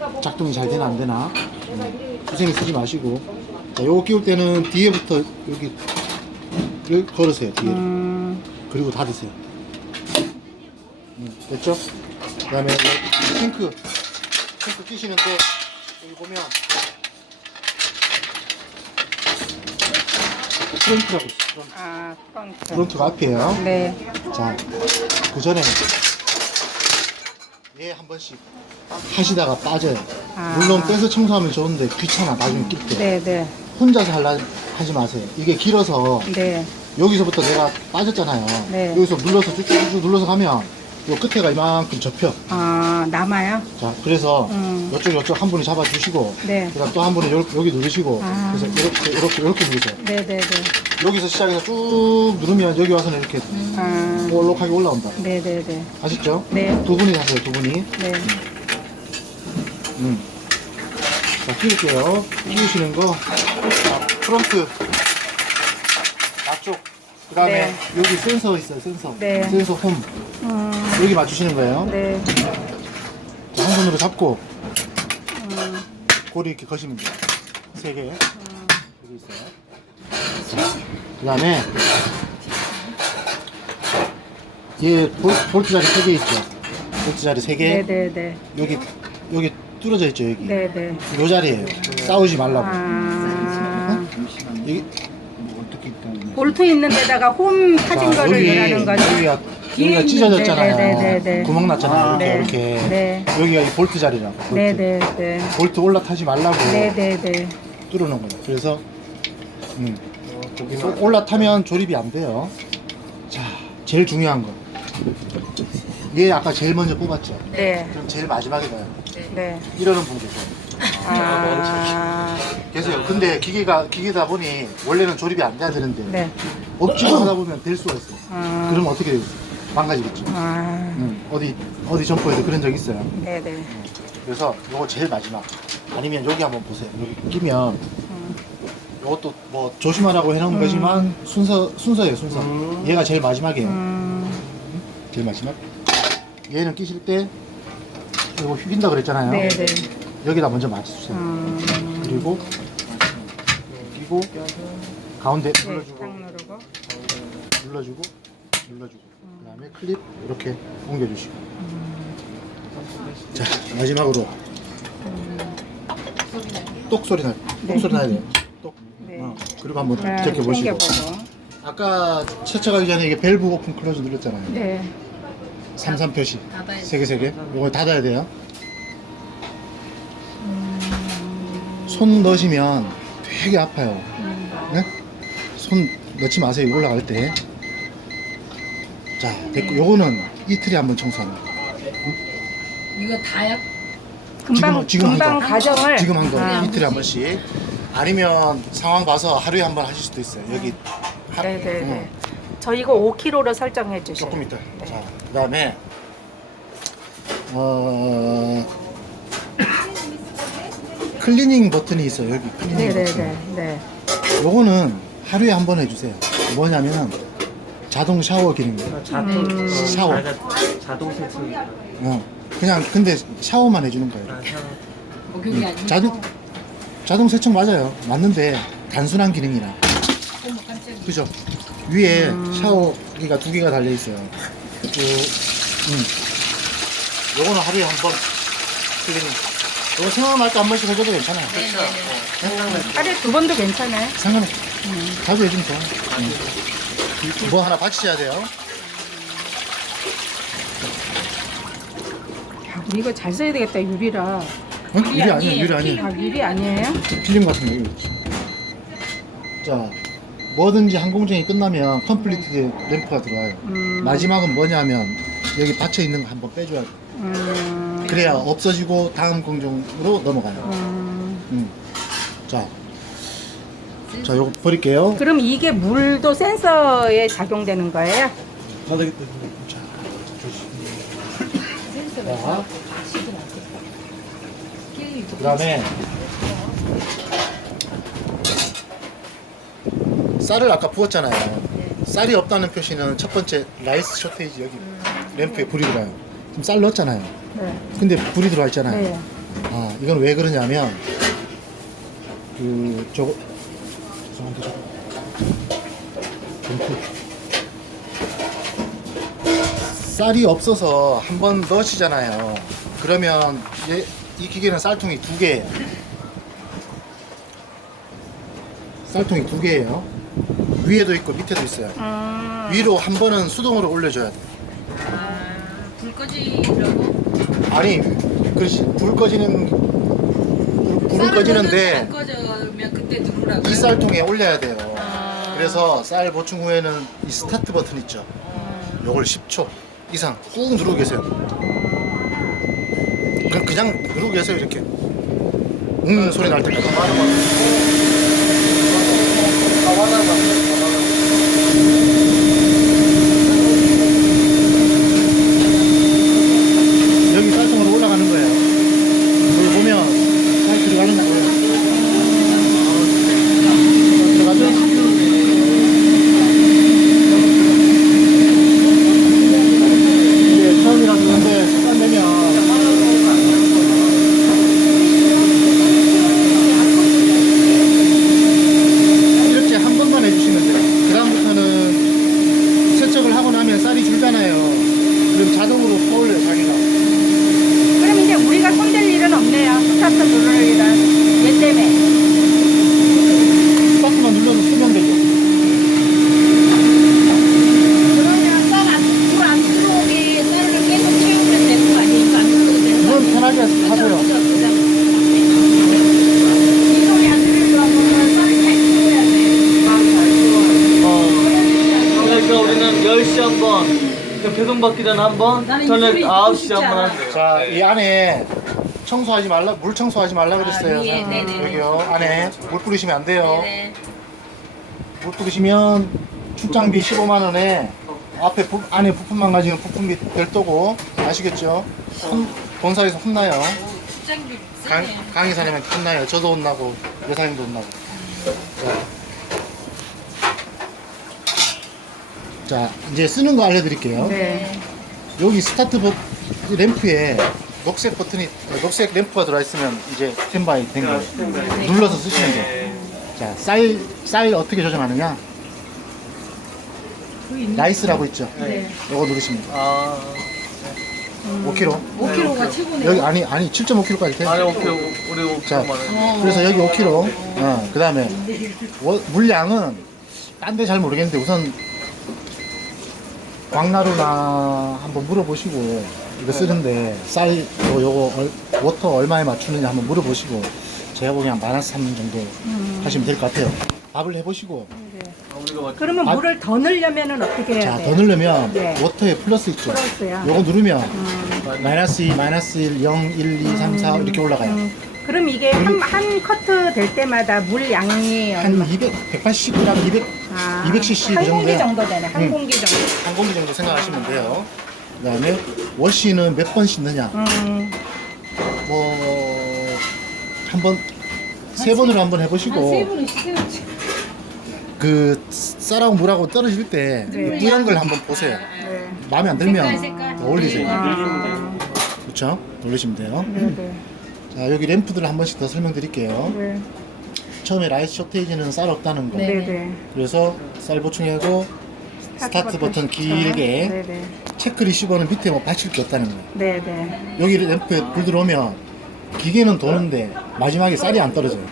하- 작동이 잘 되나 안 되나 음, 고생 쓰지 마시고 자 요거 끼울 때는 뒤에부터 여기 를 걸으세요 뒤에 음, 그리고 닫으세요 음, 됐죠? 그 다음에 싱크 싱크 끼시는데 여기 보면 프론트라고 있어요 프론트. 아, 프런트. 프론트가 앞이에요 네. 자, 그 전에 얘한 번씩 하시다가 빠져요. 아. 물론 떼서 청소하면 좋은데 귀찮아 나중에 낄 때. 네, 네. 혼자서 할라 하지 마세요. 이게 길어서 네. 여기서부터 내가 빠졌잖아요. 네. 여기서 눌러서 쭉쭉쭉 눌러서 가면 요 끝에가 이만큼 접혀. 아, 남아요? 자, 그래서 음. 이쪽 이쪽 한 분이 잡아주시고, 네. 그다음 또 한 분이 요, 여기 누르시고, 아. 그래서 이렇게 이렇게 이렇게 누르세요. 네, 네, 네. 여기서 시작해서 쭉 누르면 여기 와서는 이렇게 아, 볼록하게 올라온다. 네, 네, 네. 아시죠? 네. 두 분이 하세요, 두 분이. 네. 음. 자, 끼울게요. 끼우시는 거. 자, 프론트. 앞쪽. 그 다음에 네. 여기 센서 있어요, 센서. 네. 센서 홈. 음, 여기 맞추시는 거예요. 네. 자, 한 손으로 잡고, 음, 고리 이렇게 거시면 돼요. 세 개. 여기 있어요. 그 다음에, 얘 볼, 볼트 자리 세 개 있죠. 볼트 자리 세 개. 네, 네, 네. 여기, 여기 뚫어져 있죠, 여기. 네, 네. 요 자리에요. 싸우지 말라고. 아, 여기, 뭐 어떻게 있다는 볼트 있는 데다가 홈 타진 자, 거를 여기, 일하는 거죠? 여기가, 여기가 찢어졌잖아요. 네, 네, 네, 네. 구멍 났잖아요. 네. 이렇게, 이렇게. 네. 여기가 이 볼트 자리라고. 볼트. 네, 네, 네. 볼트 올라타지 말라고 네, 네, 네. 뚫어놓은 거예요. 그래서 음, 그래서 올라타면 조립이 안 돼요. 자, 제일 중요한 거. 얘 아까 제일 먼저 뽑았죠. 네. 그럼 제일 마지막에 가요. 네. 이러는 분 계세요. 아, 계세요. 근데 기계가 기계다 보니 원래는 조립이 안 돼야 되는데 네. 억지로 하다 보면 될 수가 있어요. 아, 그러면 어떻게 되겠어요? 망가지겠죠. 아, 음, 어디 어디 점포에도 그런 적 있어요. 네, 네. 그래서 요거 제일 마지막. 아니면 여기 한번 보세요. 여기 끼면 음, 요것도 뭐 조심하라고 해놓은 거지만 순서 순서예요 순서. 얘가 제일 마지막이에요. 음, 제일 마지막. 얘는 끼실 때 이거 휘긴다 그랬잖아요. 네, 네. 여기다 먼저 맞춰주세요. 음, 그리고 끼고 가운데 네, 눌러주고 딱 누르고. 눌러주고 눌러주고 그 다음에 클립 이렇게 옮겨주시고. 자 마지막으로 똑 소리 나. 네. 똑 소리 나야 돼요. 똑. 네. 어, 그리고 한번 네, 이렇게 보시고. 챙겨보고. 아까 세척하기 전에 이게 밸브 오픈 클로즈 눌렀잖아요. 네. 삼삼 표시. 세개 세 개. 이거 닫아야 돼요. 손 넣으시면 되게 아파요. 네? 손 넣지 마세요. 올라갈 때. 자, 됐고 요거는 이틀에 한 번 청소하는 거. 이거 다야? 금방, 지금 한 금방 거. 과정을. 지금 한 거. 아, 이틀에 한 번씩. 아니면 상황 봐서 하루에 한 번 하실 수도 있어요. 여기 하, 네, 네, 응, 네. 저 이거 5kg로 설정해 주세요. 조금 있다. 자, 그다음에 어 클리닝 버튼이 있어요. 여기 클리닝 네, 네, 버튼. 네, 네. 요거는 하루에 한 번 해주세요. 뭐냐면은 자동 샤워 기능이에요. 자동 음. 샤워. 아, 자동 세척. 어, 그냥 근데 샤워만 해주는 거예요. 아, 샤워. 목욕이 음, 아니고 자동 자동 세척 맞아요. 맞는데 단순한 기능이라. 어머 깜짝이야. 그죠? 위에 샤워기가 두 개가 달려 있어요. 그, 음. 요거는 하루에 한 번 클리닝. 요거 생각날 때 한 번씩 해줘도 괜찮아요. 네네네. 하루에 두 번도 괜찮아요. 상관없어. 자주 해주면 좋아. 음. 뭐 하나 받치셔야 돼요. 야, 우리 이거 잘 써야 되겠다, 유리라. 응? 유리 아니에요, 유리 아니에요. 아, 유리 아니에요? 필름 같은 거. 자, 뭐든지 한 공정이 끝나면 컴플리트 램프가 들어와요. 음, 마지막은 뭐냐면 여기 받쳐 있는 거 한번 빼줘야 돼. 음, 그래야 없어지고 다음 공정으로 넘어가요. 음. 음. 자, 자, 요거 버릴게요. 그럼 이게 물도 센서에 작용되는 거예요? 자, 조심. 자, 그 다음에 쌀을 아까 부었잖아요. 쌀이 없다는 표시는 첫 번째 라이스 쇼테이지 여기 램프에 불이 들어요. 지금 쌀 넣었잖아요. 네. 근데 불이 들어와 있잖아요. 네. 아, 이건 왜 그러냐면, 그, 저거, 저거. 램프. 쌀이 없어서 한 번 넣으시잖아요. 그러면 얘, 이 기계는 쌀통이 두 개예요. 쌀통이 두 개예요. 위에도 있고 밑에도 있어요. 음. 위로 한 번은 수동으로 올려줘야 돼. 불 꺼지라고? 아니, 그렇지. 불 꺼지는, 불- 불은 꺼지는데 누르라고. 이 쌀통에 올려야 돼요. 아. 그래서 쌀 보충 후에는 이 스타트 버튼 있죠. 요걸 10초 이상 꾹 누르고 계세요. 그냥, 그냥 누르고 계세요, 이렇게. 응, 소리 날 때까지. 여기 쌀통으로 올라가는 거예요. 여기 보면 쌀 들어가는 거예요. 들어가죠? 이게 처음이라서 근데 습관 되면 이렇게 한 번만 해주시면 돼요. 그다음부터는 세척을 하고 나면 쌀이 줄잖아요. 그럼 자동으로 퍼올려요, 자기가. 그럼 이제 우리가 손댈 일은 없네요. 스타트 누르는 일은 얘 때문에. 스타트만 눌러서 쓰면 되죠. 그러면 쌀안불안 들어오게 쌀을 계속 채우면 되는 거 아니에요? 안 들어오게 되는 거 그건 편하게 하세요. 이 소리 안 들리려면 쌀을 잘 채워야 돼. 어, 그러니까 우리는 10시 한 번, 배송받기 전에 한 번, 나는 이 저녁 소리 9시 듣고 한번 싶지 한대요. 자, 네. 이 안에 청소하지 말라, 물 청소하지 말라 그랬어요. 아, 네, 네, 네, 여기요, 안에 물 뿌리시면 안 돼요. 네네. 물 뿌리시면 출장비 15만 원에 앞에 부, 안에 부품만 가지는 부품비 별도고 아시겠죠? 혼, 본사에서 혼나요. 수장비 강. 강의사님한테 혼나요. 저도 혼나고 여사님도 혼나고. 자, 자, 이제 쓰는 거 알려드릴게요. 네. 여기 스타트 버, 램프에 녹색 버튼이 녹색 램프가 들어와 있으면 이제 스탠바이 된 거예요. 눌러서 쓰시면 돼요. 자, 쌀, 쌀 어떻게 조정하느냐? 라이스라고 있죠? 네. 이거 누르시면 돼요. 아, 5kg. 5kg가 최고네. 여기 아니 아니 7.5kg까지 돼요. 아니, 오케이, 우리 5kg 자, 만에. 그래서 여기 5kg. 어, 그 다음에 워- 물량은 딴 데 잘 모르겠는데 우선 광나루나 한번 물어보시고 이거 쓰는데 쌀 요- 요거 얼- 워터 얼마에 맞추느냐 한번 물어보시고 제가 보기엔 한 마이너스 3 정도 하시면 될 것 같아요. 밥을 해보시고 맞 그러면 아. 물을 더 넣으려면 어떻게 해야 자 돼요? 더 넣으려면 네. 워터에 플러스 있죠. 플러스요. 요거 누르면 음, 마이너스 2, 마이너스 1, 0, 1, 2, 3, 4 이렇게 올라가요. 음. 그럼 이게 한, 한 커트 될 때마다 물 양이 한 얼마? 200, 180g, 200, 아, 200cc 한그 공기 정도야. 정도 되네. 한 응. 공기 정도. 한 공기 정도 생각하시면 돼요. 그 다음에 워시는 몇 번 씻느냐? 음, 뭐, 한 번, 세 번으로 한 번 해보시고, 한세 분은 시켜야지. 그 쌀하고 물하고 떨어질 때, 네. 뿌연 걸 한번 보세요. 네. 마음에 안 들면 색깔, 색깔. 더 올리세요. 아, 그렇죠? 올리시면 돼요. 네, 네. 자, 여기 램프들을 한 번씩 더 설명드릴게요. 네. 처음에 라이스 쇼테이지는 쌀 없다는 거. 네. 네, 네. 그래서 쌀 보충하고 스타트 버튼 길게 네, 네. 체크 리시버는 밑에 뭐 받칠 게 없다는 거예요. 네, 네. 여기 램프에 불 들어오면 기계는 도는데 마지막에 쌀이 안 떨어져요.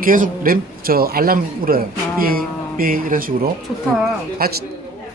계속 램, 저 알람 울어요. 아. 삐, 삐 이런 식으로. 좋다. 받치,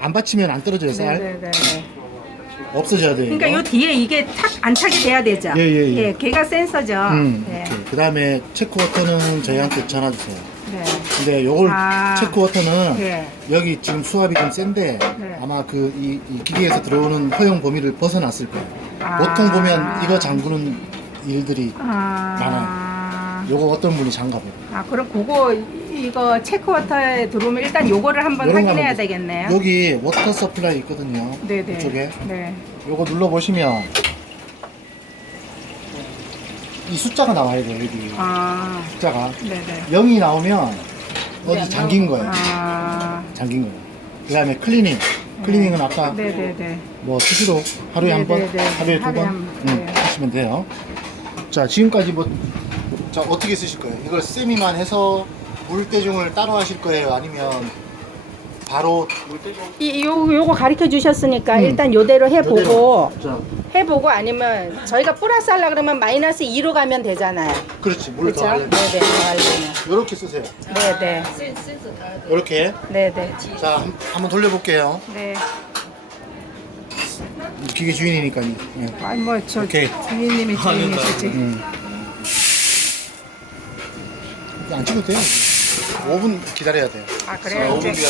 안 받치면 안 떨어져요, 네, 쌀. 네, 네. 네. 없어져야 돼요. 그러니까 요 뒤에 이게 착 안착이 돼야 되죠. 예, 예, 예. 걔가 센서죠. 음, 네. 그 다음에 체크 워터는 저희한테 전화 주세요. 네. 근데 요걸 아. 체크 워터는 네. 여기 지금 수압이 좀 센데 네. 아마 그 이 기계에서 들어오는 허용 범위를 벗어났을 거예요. 아. 보통 보면 이거 잠그는 일들이 아. 요거 어떤 분이 잠가봐요. 아, 그럼 그거 이거 체크 워터에 들어오면 일단 요거를 한번 요런 거 확인해야 되겠네요. 여기 워터 서플라이 있거든요. 네, 네. 이쪽에 네. 요거 눌러 보시면 이 숫자가 나와야 돼요. 여기 아. 숫자가 네, 네. 0이 나오면 어디 잠긴 거예요. 아. 잠긴 거예요. 그다음에 클리닝. 클리닝은 아까 네, 네, 네. 뭐 수시로 하루에 네, 한 번, 네, 네. 하루에 두 하루에 번 한 번. 음, 네. 하시면 돼요. 자 지금까지 뭐 자 어떻게 쓰실 거예요? 이걸 세미만 해서 물대중을 따로 하실 거예요? 아니면 바로 이, 요, 요거 가르쳐 주셨으니까 음. 일단 요대로 해보고 요대로. 자 해보고 아니면 저희가 플러스 하려 그러면 마이너스 2로 가면 되잖아요. 그렇지 물 그렇죠? 더 네네 더 하려면. 이렇게 쓰세요. 네네 이렇게 네네 자 한- 한번 돌려볼게요. 네. 기계 주인이니까요. 예. 아니 뭐저 오케이. 주인님이 주인이시지. 음. 안 찍어도 돼요. 5분 기다려야 돼요. 아 그래요 이제